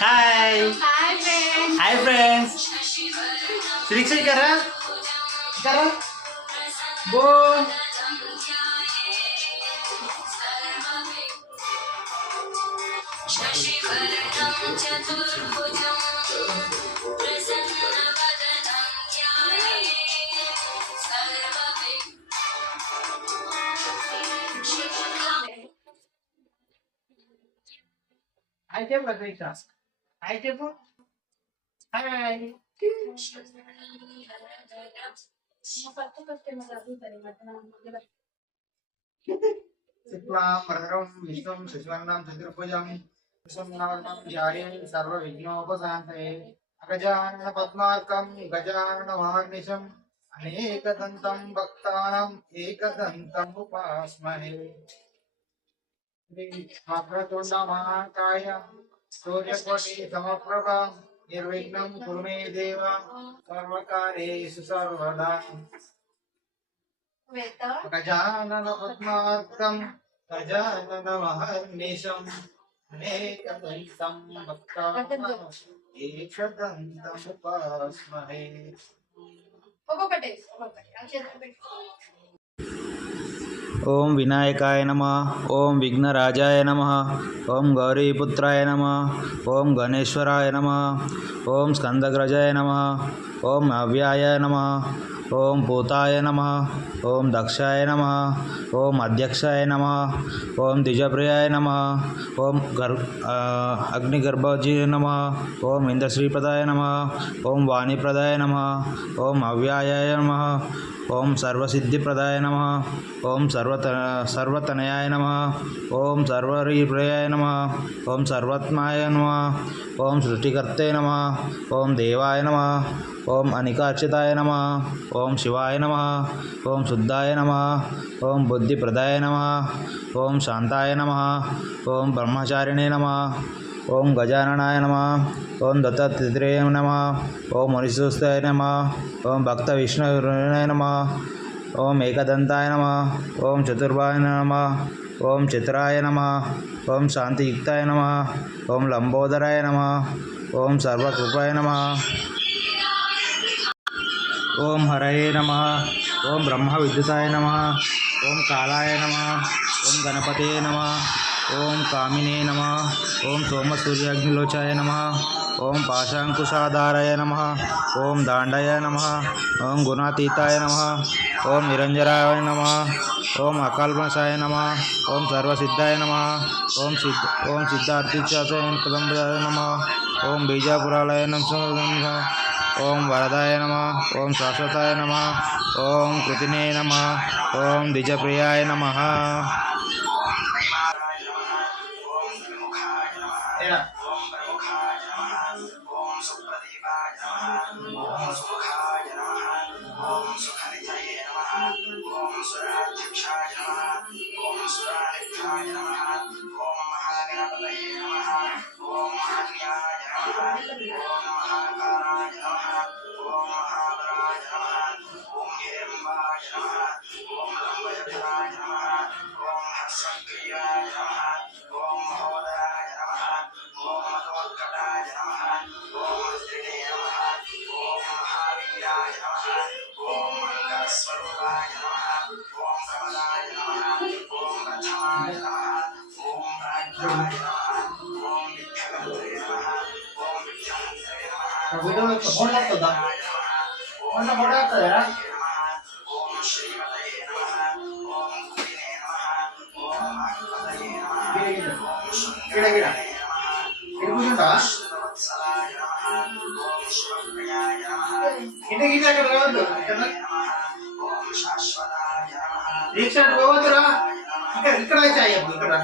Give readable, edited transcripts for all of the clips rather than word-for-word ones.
हाय hi friends. Hi friends श्रीक्षी करा करा बोल हाय చెప్పు శ్రీక్ష హాయ్ చెప్పు హాయ్ శుక్లాం వరదరం విష్ణుం శశివర్ణం చతుర్భుజం ప్రసన్నావరణం ధ్యాయే సర్వవిఘ్నోపశాంతయే అగజానన పద్మార్కం గజానన మహర్నిశం అనేకదంతం భక్తానాం ఏకదంతం ఉపాస్మహే వక్రతుండ మహాకాయ సూర్యకోటి సమప్రభ నిర్విఘ్నం కురు మే దేవ సర్వకార్యేషు సర్వదా గజానన పద్మార్కం గజానన మహర్నిశం అనేకదంతం భక్తానాం ఏకదంతం ఉపాస్మహే. ఒక్కొక్కటి ఓం వినాయకాయ నమః. ఓం విఘ్నరాజాయ నమః. ఓం గౌరీపుత్రాయ నమః. ఓం గణేశ్వరాయ నమః. ఓం స్కందగ్రజాయ నమః. ఓం అవ్యాయ నమః. ఓం పూతాయ నమః. ఓం దక్షాయ నమః. ఓం అధ్యక్షాయ నమః. ఓం ద్విజప్రియాయ నమః. ఓం అగ్నిగర్భాజయ నమః. ఓం ఇంద్రశ్రీప్రదాయ నమః. ఓం వాణిప్రదాయ నమః. ఓం అవ్యాయాయ నమః. ఓం సర్వసిద్ధిప్రదాయ నమః. ఓం సర్వతనయాయ నమః. ఓం సర్వరీప్రియాయ నమః. ఓం సర్వాత్మాయ నమః. ఓం సృష్టికర్తే నమః. ఓం దేవాయ నమః. ఓం అనికార్చితాయ నమః. ఓం శివాయ నమః. ఓం శుద్ధాయ నమః. ఓం బుద్ధిప్రదాయ నమః. ఓం శాంతాయ నమః. ఓం బ్రహ్మచారిణే నమః. ఓం గజాననాయ నమః. ఓం దత్తాత్రేయ నమః. ఓం మునిసుస్తాయ నమః. ఓం భక్త విష్ణువే నమః. ఓం ఏకదంతాయ నమః. ఓం చతుర్భాయ నమః. ఓం చతురాయ నమః. ఓం శాంతియుక్తాయ నమః. ఓం లంబోదరాయ నమః. ఓం సర్వకృపాయ నమః. ఓం హరయే నమః. ఓం బ్రహ్మ విద్యుతాయ నమః. ఓం కాలాయ నమః. ఓం గణపతే నమః. ఓం కామినే నమః. ఓం సోమసూర్యాగ్నిలోచాయ నమః. ఓం పాశాంకుశాధారాయ నమః. ఓం దాండాయ నమః. ఓం గుణాతీతాయ నమః. ఓం నిరంజనాయ నమః. ఓం అకల్మషాయ నమః. ఓం సర్వసిద్ధాయ నమః. ఓం సిద్ధార్థిచాయ పదంబరాయ నమః. ఓం బీజాపురాలయ నమః. ఓం వరదాయ నమః. ఓం శాశ్వతాయ నమః. ఓం కృతినే నమః. ఓం ద్విజప్రియాయ నమః. ఫోన్ వస్తుందా ఫోన్ వస్తుందా గిడ గిడ కూర్చుంటా ఇంటి గిట అక్కడ రావద్దు దీక్ష పోవద్దురా ఇక్కడ అయితే అయ్యప్పుడు ఇక్కడ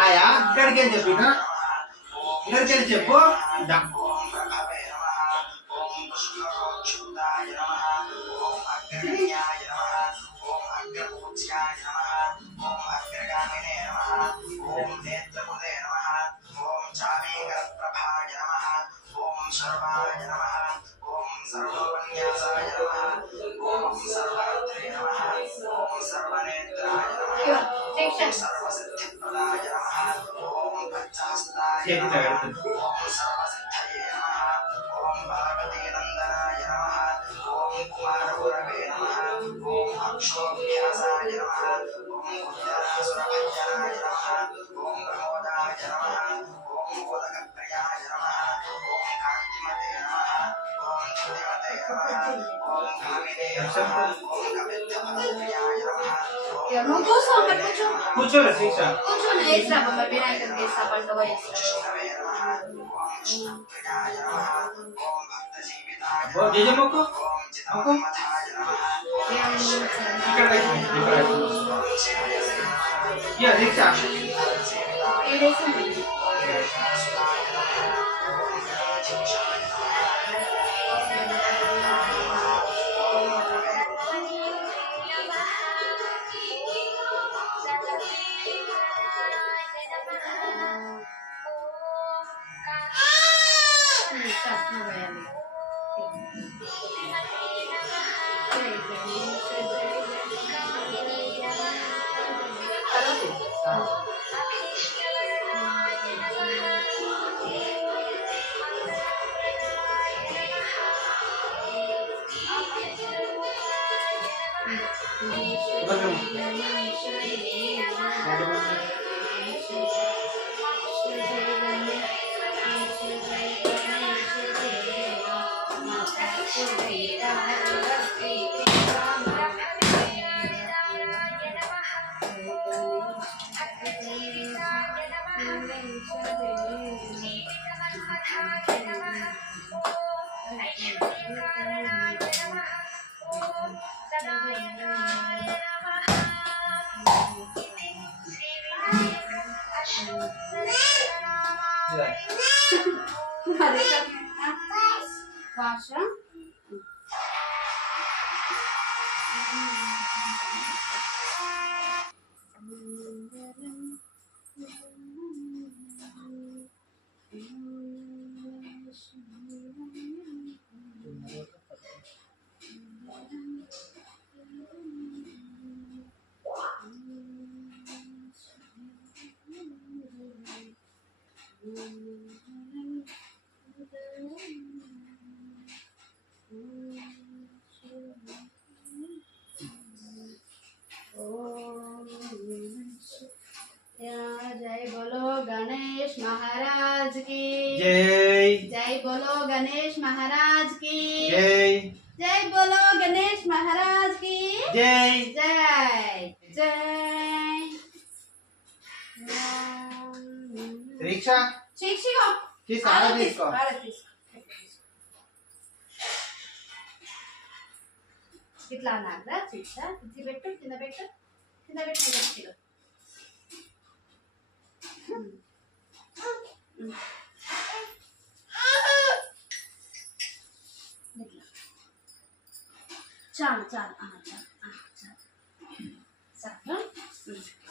ఆయా ఇక్కడికి ఏం చెప్పి ఇక్కడికి వెళ్ళి చెప్పు చేతి తగడుతుంది. నువ్వు కూర్చో అక్కడ కూర్చో కూర్చోరా శిక్ష. కూర్చొని వేసిరా బొమ్మ వినాయకుడికి వేస్తా పండుగ జయ మొక్కు మొక్కు ఇక్కడ వేసి ఇక్కడ యా శిక్ష. ఏడేసింది భాష जय बोलो गणेश महाराज की जय. जय बोलो गणेश महाराज की जय. जय बोलो गणेश महाराज की जय. जय जय శిక్ష. శిక్షిగో తీసుకో ఆడ తీసుకో. ఇట్లా అన్నారా శిక్ష ఇది పెట్టు కింద పెట్టు కింద పెట్టు చాలు చాలు చాలు చాలు